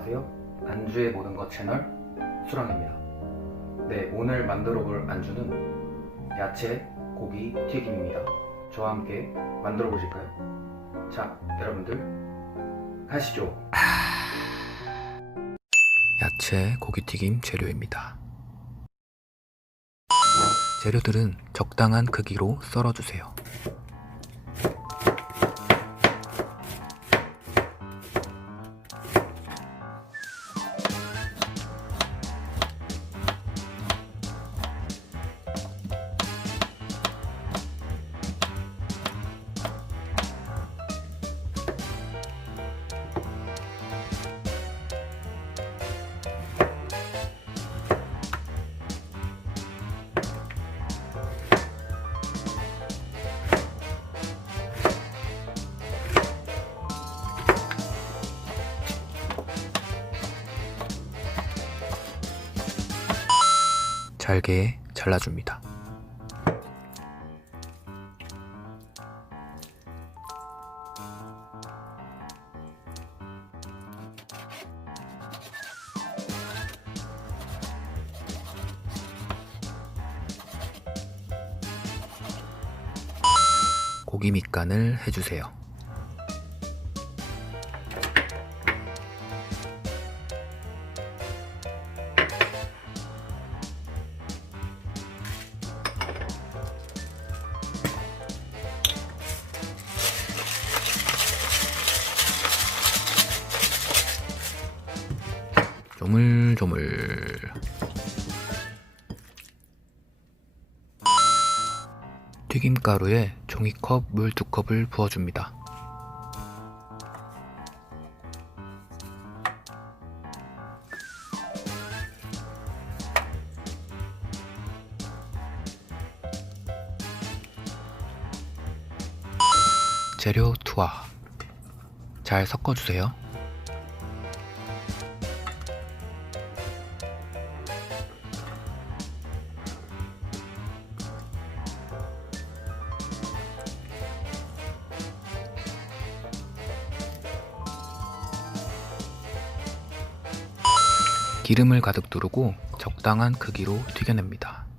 안녕하세요. 안주의 모든 것 채널 수랑입니다. 네, 오늘 만들어 볼 안주는 야채, 고기, 튀김입니다. 저와 함께 만들어 보실까요? 자, 여러분들 가시죠. 야채, 고기 튀김 재료입니다. 재료들은 적당한 크기로 썰어 주세요. 잘게 잘라줍니다. 고기 밑간을 해주세요. 조물조물 튀김가루에 종이컵 물 두 컵을 부어줍니다. 재료 투하 잘 섞어주세요. 기름을 가득 두르고 적당한 크기로 튀겨냅니다.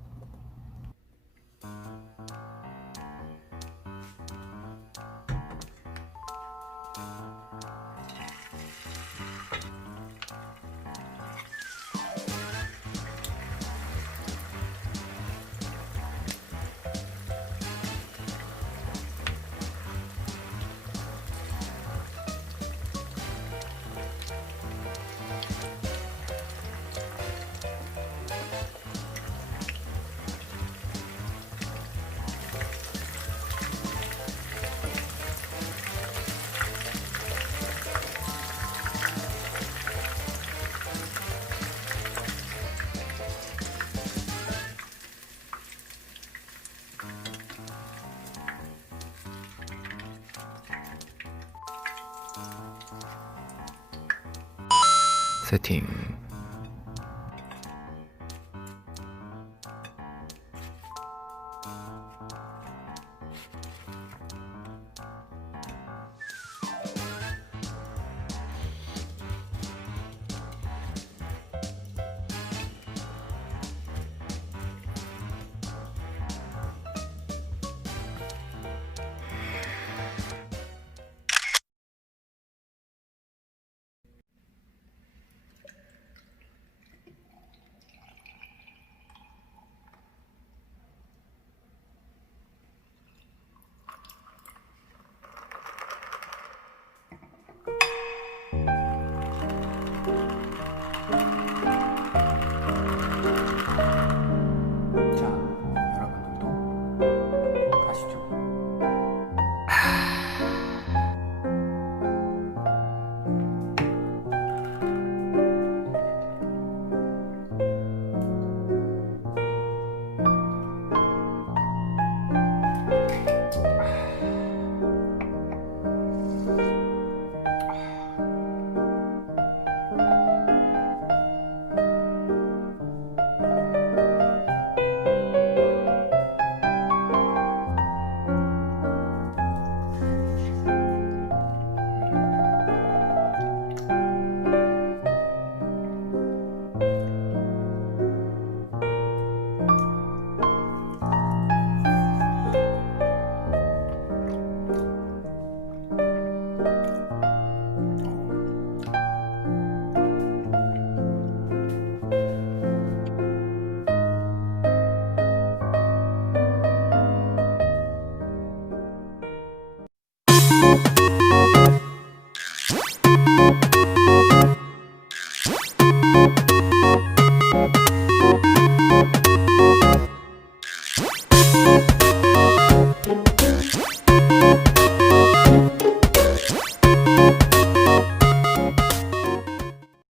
세팅